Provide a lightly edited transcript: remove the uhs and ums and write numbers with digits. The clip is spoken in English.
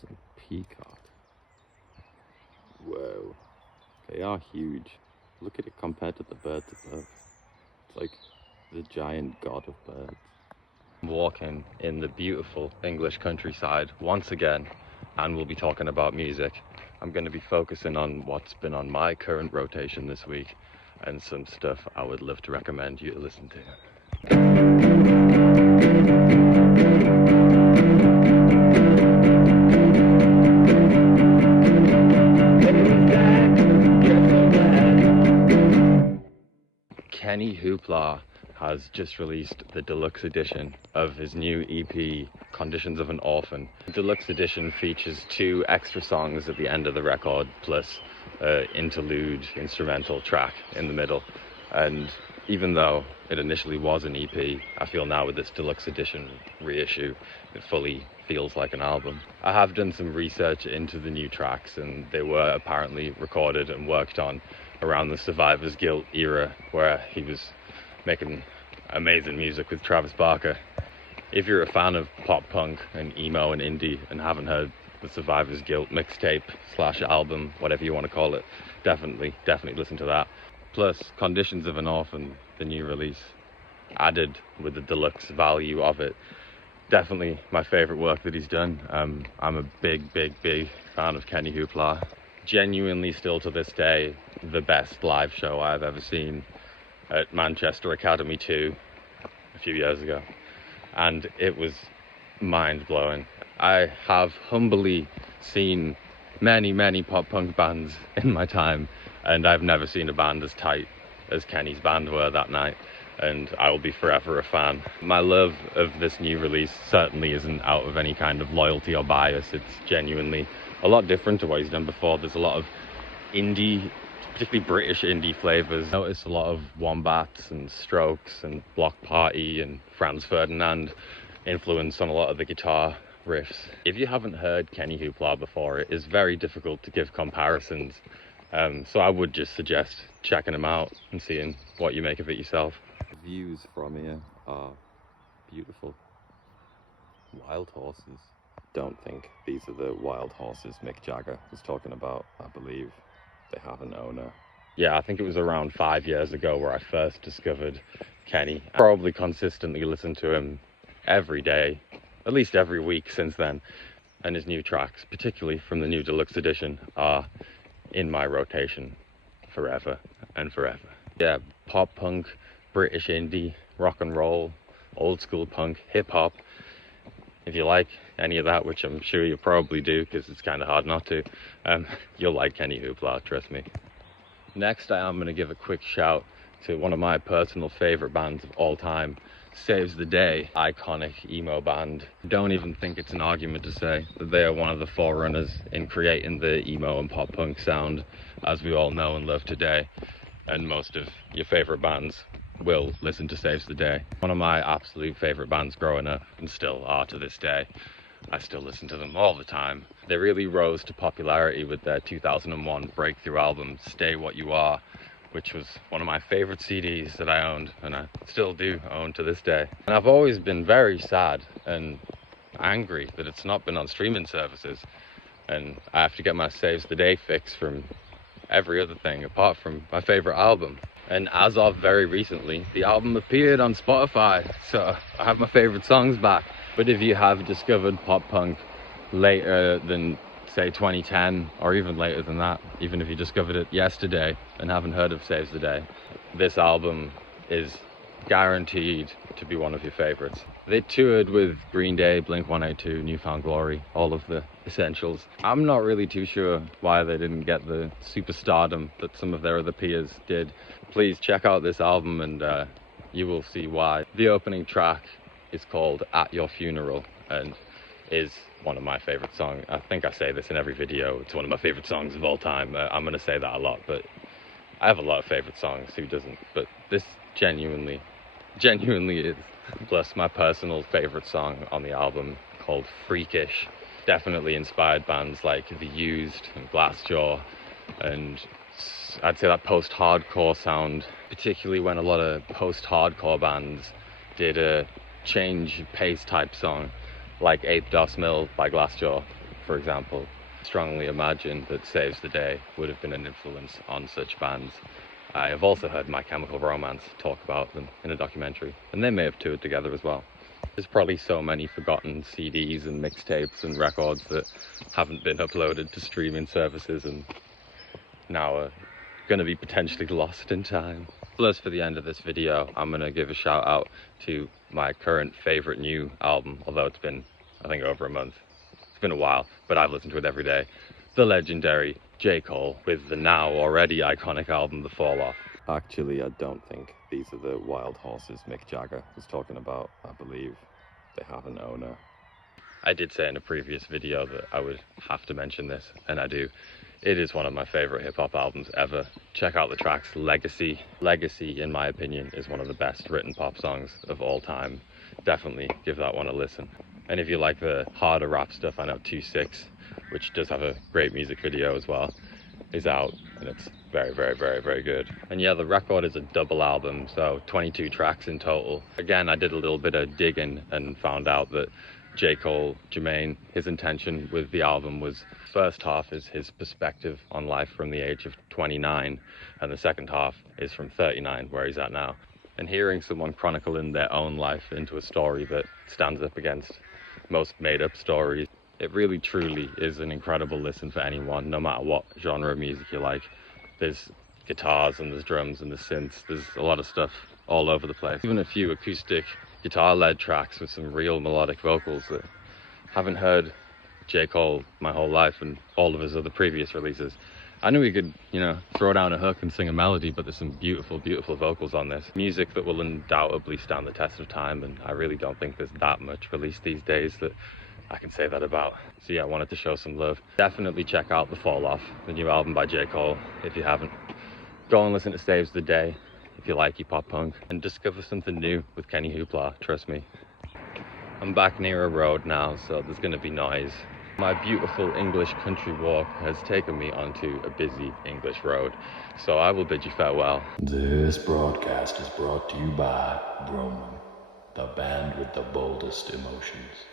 Some peacock. Whoa. They are huge. Look at it compared to the birds above. It's like the giant god of birds. I'm walking in the beautiful English countryside once again, and we'll be talking about music. I'm going to be focusing on what's been on my current rotation this week and some stuff I would love to recommend you to listen to. KennyHoopla has just released the deluxe edition of his new EP, Conditions of an Orphan. The deluxe edition features 2 extra songs at the end of the record, plus an interlude instrumental track in the middle. And even though it initially was an EP, I feel now with this deluxe edition reissue, it fully feels like an album. I have done some research into the new tracks, and they were apparently recorded and worked on around the Survivor's Guilt era, where he was making amazing music with Travis Barker. If you're a fan of pop punk and emo and indie and haven't heard the Survivor's Guilt mixtape / album, whatever you want to call it, definitely listen to that. Plus, Conditions of an Orphan, the new release, added with the deluxe value of it. Definitely my favorite work that he's done. I'm a big fan of KennyHoopla. Genuinely, still to this day, the best live show I've ever seen at Manchester Academy 2 a few years ago, and it was mind-blowing. I have humbly seen many pop punk bands in my time, and I've never seen a band as tight as Kenny's band were that night, and I will be forever a fan. My love of this new release certainly isn't out of any kind of loyalty or bias. It's genuinely a lot different to what he's done before. There's a lot of indie, particularly British indie flavours. I noticed a lot of Wombats and Strokes and Block Party and Franz Ferdinand influence on a lot of the guitar riffs. If you haven't heard KennyHoopla before, it is very difficult to give comparisons. So I would just suggest checking him out and seeing what you make of it yourself. The views from here are beautiful. Wild horses. Don't think these are the wild horses Mick Jagger was talking about. I believe they have an owner. Yeah, I think it was around 5 years ago where I first discovered Kenny. I probably consistently listened to him every day, at least every week since then. And his new tracks, particularly from the new deluxe edition, are in my rotation forever and forever. Yeah, pop punk, British indie, rock and roll, old school punk, hip hop. If you like any of that, which I'm sure you probably do because it's kind of hard not to, you'll like KennyHoopla, trust me. Next, I am going to give a quick shout to one of my personal favorite bands of all time, Saves the Day. Iconic emo band. Don't even think it's an argument to say that they are one of the forerunners in creating the emo and pop punk sound as we all know and love today. And most of your favorite bands will listen to Saves the Day. One of my absolute favorite bands growing up, and still are to this day. I still listen to them all the time. They really rose to popularity with their 2001 breakthrough album, Stay What You Are, which was one of my favorite CDs that I owned, and I still do own to this day. And I've always been very sad and angry that it's not been on streaming services, and I have to get my Saves the Day fix from every other thing apart from my favorite album. And as of very recently, the album appeared on Spotify, so I have my favorite songs back. But if you have discovered pop punk later than, say, 2010, or even later than that, even if you discovered it yesterday and haven't heard of Saves the Day, this album is guaranteed to be one of your favorites. They toured with Green Day, Blink-182, New Found Glory, all of the essentials. I'm not really too sure why they didn't get the superstardom that some of their other peers did. Please check out this album and you will see why. The opening track is called At Your Funeral and is one of my favorite songs. I think I say this in every video. It's one of my favorite songs of all time. I'm going to say that a lot, but I have a lot of favorite songs. Who doesn't? But this genuinely is. Plus my personal favorite song on the album, called Freakish, definitely inspired bands like The Used and Glassjaw, and I'd say that post-hardcore sound, particularly when a lot of post-hardcore bands did a change pace type song like 8th DOS Mill by Glassjaw. for example, strongly imagine that Saves the Day would have been an influence on such bands. I have also heard My Chemical Romance talk about them in a documentary, and they may have toured together as well. There's probably so many forgotten CDs and mixtapes and records that haven't been uploaded to streaming services and now are going to be potentially lost in time. Plus, for the end of this video, I'm going to give a shout out to my current favourite new album, although it's been, I think, over a month. It's been a while, but I've listened to it every day. The legendary J.Cole with the now already iconic album, The Fall Off. Actually, I don't think these are the wild horses Mick Jagger was talking about. I believe they have an owner. I did say in a previous video that I would have to mention this, and I do. It is one of my favourite hip-hop albums ever. Check out the tracks Legacy. Legacy, in my opinion, is one of the best written pop songs of all time. Definitely give that one a listen. And if you like the harder rap stuff, I know 2-6, which does have a great music video as well, is out, and it's very, very, very, very good. And yeah, the record is a double album, so 22 tracks in total. Again, I did a little bit of digging and found out that J.Cole, Jermaine, his intention with the album was first half is his perspective on life from the age of 29, and the second half is from 39, where he's at now. And hearing someone chronicle in their own life into a story that stands up against most made-up stories, it really truly is an incredible listen for anyone, no matter what genre of music you like. There's guitars and there's drums and there's synths, there's a lot of stuff all over the place. Even a few acoustic guitar-led tracks with some real melodic vocals that haven't heard J. Cole my whole life and all of his other previous releases. I knew he could, throw down a hook and sing a melody, but there's some beautiful, beautiful vocals on this. Music that will undoubtedly stand the test of time, and I really don't think there's that much released these days that I can say that about. So yeah, I wanted to show some love. Definitely check out The Fall Off, the new album by J. Cole, if you haven't. Go and listen to Saves the Day, if you like hip-hop punk, and discover something new with KennyHoopla, trust me. I'm back near a road now, so there's going to be noise. My beautiful English country walk has taken me onto a busy English road, so I will bid you farewell. This broadcast is brought to you by Bronam, the band with the boldest emotions.